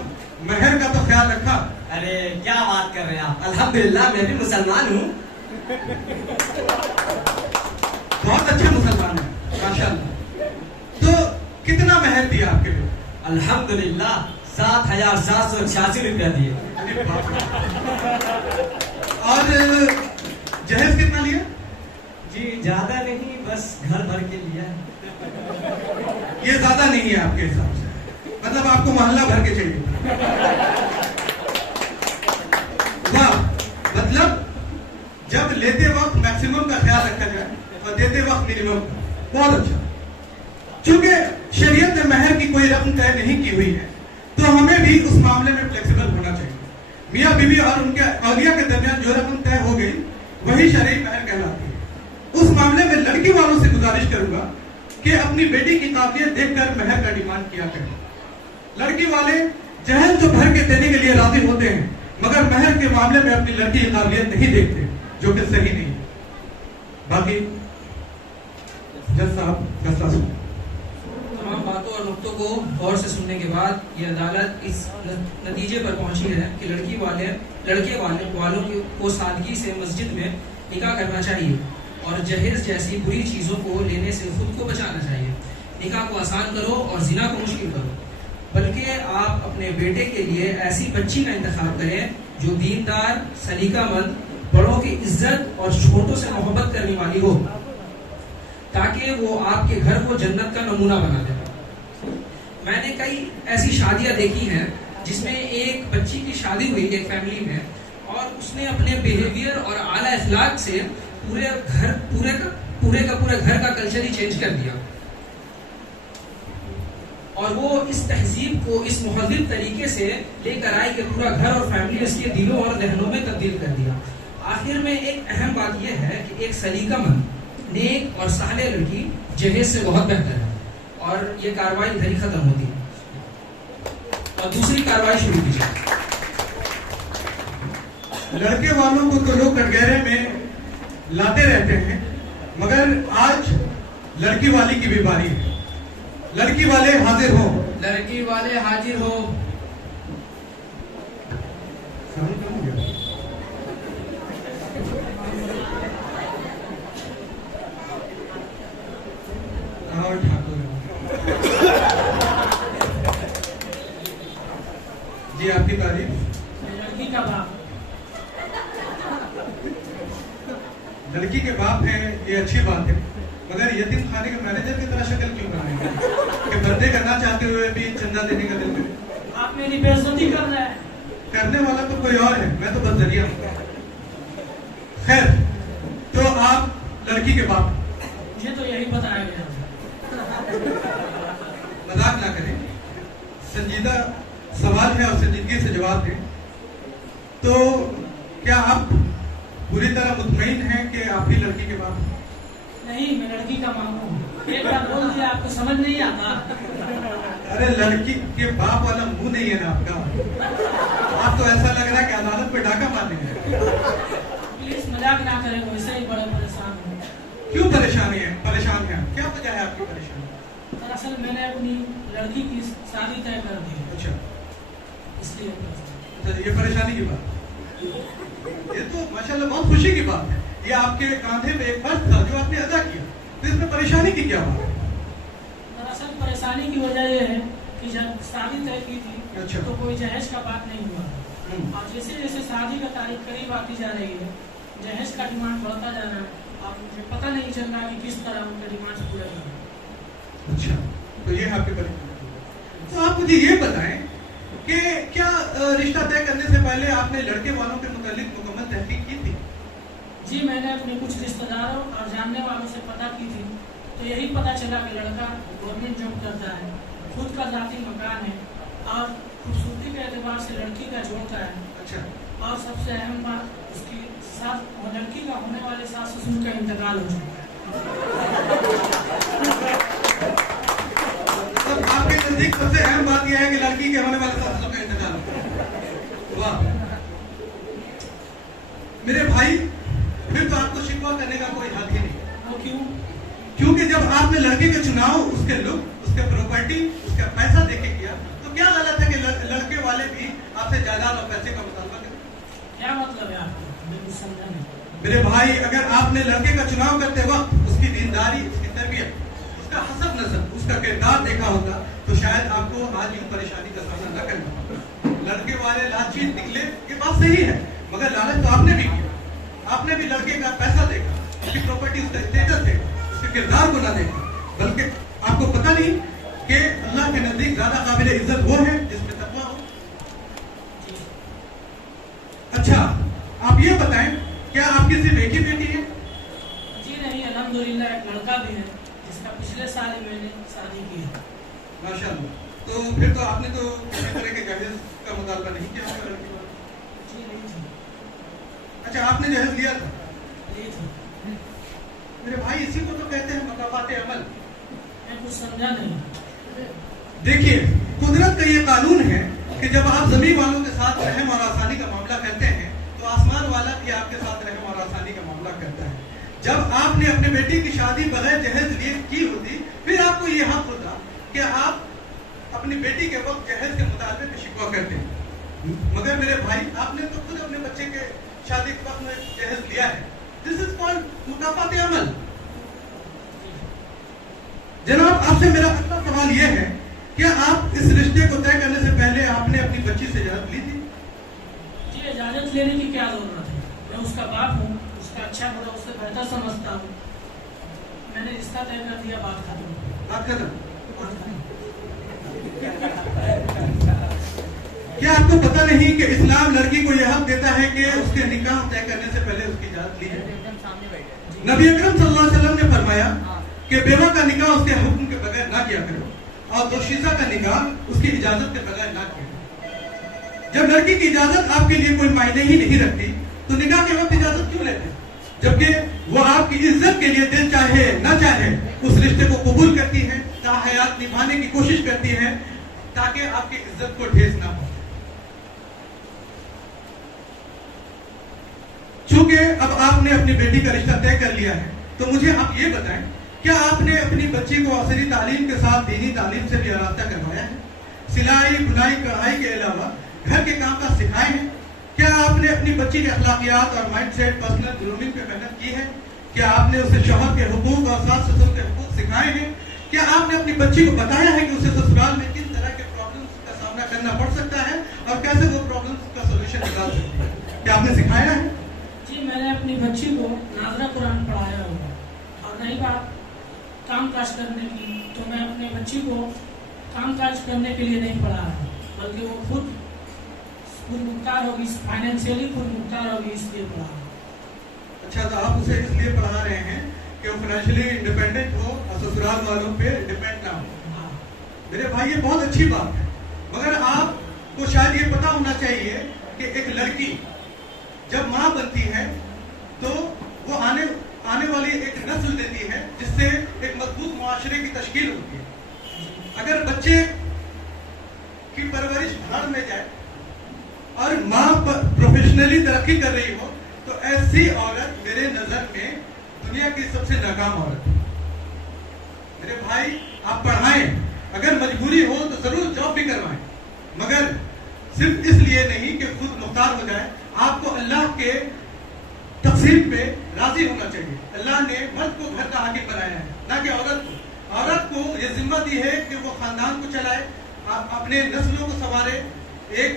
महर का तो ख्याल रखा। अरे क्या बात कर रहे हैं आप, अल्हम्दुलिल्लाह मैं भी मुसलमान हूँ। बहुत अच्छे मुसलमान हैं माशाअल्लाह। तो कितना महर दिया आपके लिए? अल्हम्दुलिल्लाह 7,786 रुपया दिए। अरे बाप रे। और जहेज कितना लिया? जी ज्यादा नहीं, बस घर भर के लिया है। ये ज्यादा नहीं है आपके हिसाब से, मतलब आपको मोहल्ला भर के चाहिए। वाह, मतलब जब लेते वक्त मैक्सिमम का ख्याल रखा जाए और देते वक्त मिनिमम, बहुत अच्छा। चूंकि शरीयत में महर की कोई रकम तय नहीं की हुई है, तो हमें भी उस मामले में फ्लेक्सिबल होना चाहिए। मियाँ बीवी और उनके औलिया के दरमियान जो रकम तय हो गई वही शरई महर कहलाती है। उस मामले में लड़की वालों से गुजारिश करूंगा कि अपनी बेटी की काबिलियत देखकर महर का डिमांड किया करें। लड़की वाले जहेज तो भर के देने के लिए राजी होते हैं, मगर महर के मामले में अपनी लड़की की काबिलियत नहीं देखते, जो कि सही नहीं। बाकी जज साहब फैसला सुनो। तमाम बातों और नुक्तों को गौर से सुनने के बाद ये अदालत इस नतीजे पर पहुंची है कि लड़के वालों को सादगी से मस्जिद में निकाह करना चाहिए और जहेज जैसी बुरी चीजों को लेने से खुद को बचाना चाहिए। निकाह को आसान करो और जिना को मुश्किल करो, बल्कि आप अपने बेटे के लिए ऐसी बच्ची का इंतखाब करें जो दीनदार, सलीकामंद, बड़ों की इज्जत और छोटों से मोहब्बत करने वाली हो, ताकि वो आपके घर को जन्नत का नमूना बना दे। मैंने कई ऐसी शादियां देखी हैं जिसमें एक बच्ची की शादी हुई एक फैमिली में और उसने अपने बिहेवियर और आला अखलाक से पूरे का पूरा घर का कल्चर ही चेंज कर दिया, और वो इस तहजीब को इस मुहज़्ज़िब तरीके से लेकर आई कि पूरा घर और फैमिली इसके दिलों और जहनों में तब्दील कर दिया। आखिर में एक अहम बात यह है कि एक सलीकामंद, नेक और साले लड़की जहेज से बहुत बेहतर है, और ये कार्रवाई इधर ही खत्म होती है और दूसरी कार्रवाई शुरू की जाए। लड़के वालों को तो लोग कटघरे में लाते रहते हैं, मगर आज लड़की वाली की भी बारी है। लड़की वाले हाजिर हो। लड़की वाले हाजिर हो। जी आपकी तारीफ। लड़की का बाप। लड़की के बाप है, ये अच्छी बात है, मगर यतीम खाने के मैनेजर की तरह शक्ल क्यों बनाएंगे कि बंदे करना चाहते हुए भी चंदा देने का दिल करे। आप मेरी बेइज्जती कर रहे हैं। करने वाला तो कोई और है, मैं तो बस जरिया हूं। खैर, लड़की के बाप? मुझे तो यही बताया गया था। मजाक ना करें, संजीदा सवाल है और संजीदगी से जवाब दें। तो क्या आप पूरी तरह मुतमईन हैं कि आप ही लड़की के बाप हैं? नहीं, मैं लड़की का मामू हूँ। एक बार बोल दिया आपको समझ नहीं आता। अरे लड़की के बाप वाला मुंह नहीं है ना आपका। आप तो ऐसा लग रहा है कि अदालत पे डाका मारने हैं। प्लीज मजाक ना करें, वैसे ही बड़े परेशान हूँ। क्यों परेशानी है? परेशान है, क्या वजह है आपकी परेशानी? दरअसल मैंने अपनी लड़की की शादी तय कर दी, अच्छा, इसलिए अच्छा, ये परेशानी की बात, ये तो माशाल्लाह बहुत खुशी की बात है। ये आपके कांधे पे एक फर्ज था जो आपने अदा किया, तो इसमें परेशानी की क्या बात है? दरअसल परेशानी की वजह यह है कि जब शादी तय की थी, अच्छा, तो कोई जहेज का बात नहीं हुआ, और जैसे जैसे शादी का तारीख करीब आती जा रही है, जहेज का डिमांड बढ़ता जा रहा है, और मुझे पता नहीं चल रहा कि किस तरह उनके डिमांड पूरे करें। अच्छा, तो ये आपकी परेशानी। तो आप मुझे ये बताएं कि क्या रिश्ता तय करने से पहले आपने लड़के वालों के मुतालिक मुकम्मल तहकीक की थी? जी, मैंने अपने कुछ रिश्तेदारों और जानने वालों से पता की थी, तो यही पता चला कि लड़का गवर्नमेंट जॉब करता है, खुद का जाती मकान है, और खूबसूरती के एतबार से लड़की का जोड़ता है। अच्छा, और सबसे अहम बात, उसकी साथ लड़की का होने वाले सास ससुर का इंतकाल हो चुका है। तो आपके नजदीक सबसे अहम बात यह है कि लड़की के होने वाले सास ससुर का इंतकाल हो। वाह मेरे भाई, फिर तो आपको शिकवा करने का कोई हक ही नहीं। वो क्यों? क्योंकि जब आपने लड़के का चुनाव उसके लुक, उसके प्रॉपर्टी, उसका पैसा देके किया, तो क्या गलत है कि लड़के वाले भी आपसे जायदाद और पैसे का मुतालबा करें? क्या मतलब है आपको? बिल्कुल समझा नहीं। मेरे भाई, अगर आपने लड़के का चुनाव करते वक्त उसकी दीनदारी, उसकी तरबियत, उसका हसब नसब, उसका किरदार देखा होता, तो शायद आपको आज यूं परेशानी का सामना न करना पड़ता। लड़के वाले लालची निकले, ये बात सही है, मगर लालच तो आपने भी किया। आपने भी लड़के का पैसा देखा, उसकी प्रॉपर्टी, उसका स्टेटस देखा, उसके किरदार को ना देखा, बल्कि आपको पता नहीं कि अल्लाह के नजदीक ज्यादा काबिल इज्जत वो है जिसमें तकवा हो। अच्छा, आप ये बताएं, क्या आपकी सिर्फ एक ही बेटी है? जी नहीं, अल्हम्दुलिल्लाह एक लड़का भी है, जिसका पिछले साल ही मैंने शादी की है। माशाल्लाह। तो फिर तो आपने तो किसी तरह के जहेज का मुतालबा नहीं किया होगा लड़की वाले? जी नहीं थी। अच्छा, आपने जहेज लिया था? नहीं थी। मेरे भाई, इसी को तो कहते हैं मकाफात अमल। मैं कुछ समझा नहीं। देखिए, कुदरत का ये कानून है कि जब आप जमीन वालों के साथ रहम और आसानी का मामला करते हैं, तो आसमान वाला भी आपके साथ रहम और आसानी का मामला करता है। जब आपने अपने बेटी की शादी बगैर जहेज लिए की होती, फिर आपको ये हक होता कि आप अपनी बेटी के वक्त जहेज के मुताबिक में शिकवा करते। मगर मेरे भाई, आपने तो खुद अपने बच्चे के शादी के वक्त में जहेज लिया है। दिस इज कॉल्ड मुकाफात अमल। जनाब, आपसे मेरा अगला सवाल यह है, क्या आप इस रिश्ते को तय करने से पहले आपने अपनी बच्ची से इजाजत ली थी? जी, इजाजत लेने की क्या जरूरत है? मैं उसका बाप हूँ, उसका अच्छा बुरा उससे बेहतर समझता हूँ। मैंने रिश्ता तय कर दिया, बात खत्म। बात खत्म। बात खत्म। क्या आपको पता नहीं कि इस्लाम लड़की को यह हक देता है कि उसके निकाह तय करने से पहले उसकी इजाजत ली है? नबी अकरम सल्लल्लाहु अलैहि वसल्लम ने फरमाया कि बेवा का निकाह उसके हुक्म के बगैर ना किया करो, और दोशीज़ा का निकाह उसकी इजाजत के बगैर ना किया। जब लड़की की इजाजत आपके लिए कोई मायने ही नहीं रखती, तो निकाह के वक्त इजाजत क्यों लेते? जबकि वो आपकी इज्जत के लिए दिल चाहे न चाहे उस रिश्ते को कबूल करती है, ताहयात निभाने की कोशिश करती है, ताकि आपकी इज्जत को ठेस ना हो। चूंकि अब आपने अपनी बेटी का रिश्ता तय कर लिया है, तो मुझे आप ये बताएं, क्या आपने अपनी बच्ची को असरी तालीम के साथ दीनी तालीम से भी आरास्ता करवाया है? सिलाई, बुनाई, कढ़ाई के अलावा घर के काम काज सिखाए हैं? क्या आपने अपनी बच्ची के अखलाकियात और माइंडसेट, पर्सनल ग्रूमिंग पे मेहनत की है? क्या आपने उसे शौहर के हुकूक और सास ससुर के हुकूक सिखाए हैं? क्या आपने अपनी बच्ची को बताया है कि उसे ससुराल में किस तरह के प्रॉब्लम्स का सामना करना पड़ सकता है और कैसे वो प्रॉब्लम्स का सोल्यूशन निकाल सकती है? क्या आपने सिखाया है? जी, मैंने अपनी बच्ची को नाज़रा कुरान पढ़ाया होगा। और रही बात काम काज करने की, तो मैं अपने बच्ची को काम काज करने के लिए नहीं पढ़ा है, बल्कि वो खुद मुख्तार होगी, फाइनेंशियली खुद मुख्तार होगी, इसलिए पढ़ा। अच्छा, तो आप उसे इसलिए पढ़ा रहे हैं फाइनेंशियली इंडिपेंडेंट हो और ससुराल वालों पे डिपेंड ना हो। मेरे भाई, ये बहुत अच्छी बात है, मगर आपको शायद ये पता होना चाहिए कि एक लड़की जब माँ बनती है तो वो आने वाली एक नस्ल देती है जिससे एक मजबूत मुआशरे की तश्कील होती है। अगर बच्चे की परवरिश भाड़ में जाए और माँ प्रोफेशनली तरक्की कर रही हो तो ऐसी औरत मेरे नजर में दुनिया की सबसे नाकाम औरत है। मेरे भाई, आप पढ़ाएं, अगर मजबूरी हो तो जरूर जॉब भी करवाएं, मगर सिर्फ इसलिए नहीं कि खुद मुख्तार हो जाए। आपको अल्लाह के तकसीम पे राजी होना चाहिए। अल्लाह ने मर्द को घर का हाकिम बनाया है, ना कि औरत को। औरत को ये जिम्मा दी है कि वो खानदान को चलाए, अपने नस्लों को संवारे। एक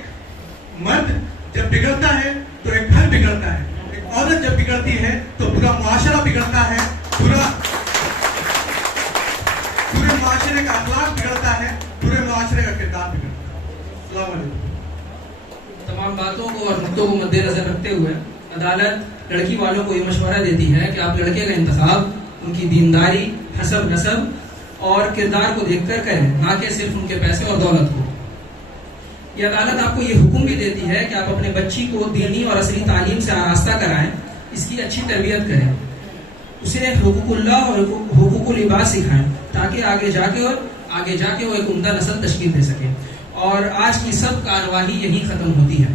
मर्द जब बिगड़ता है तो एक घर बिगड़ता है, एक औरत जब बिगड़ती है तो पूरा मुआशरा बिगड़ता है, पूरे मुआशरे का अखलाक बिगड़ता है, पूरे मुआशरे का किरदार बिगड़ता है। अस्सलाम वालेकुम। तमाम बातों को और नुक्तों को मद्देनजर रखते हुए अदालत लड़की वालों को ये मशवरा देती है कि आप लड़के का इंतखाब उनकी दीनदारी, हसब नसब और किरदार को देखकर करें, ना कि सिर्फ उनके पैसे और दौलत को। ये अदालत आपको ये हुक्म भी देती है कि आप अपने बच्ची को दीनी और असली तालीम से आरास्ता कराएं, इसकी अच्छी तरबियत करें, उसे हुकूकुल्लाह और हुकूकुल इबाद सिखाएं, ताकि आगे जाके वो एक उम्दा नस्ल तश्कील दे सके। और आज की सब कार्रवाई यही खत्म होती है।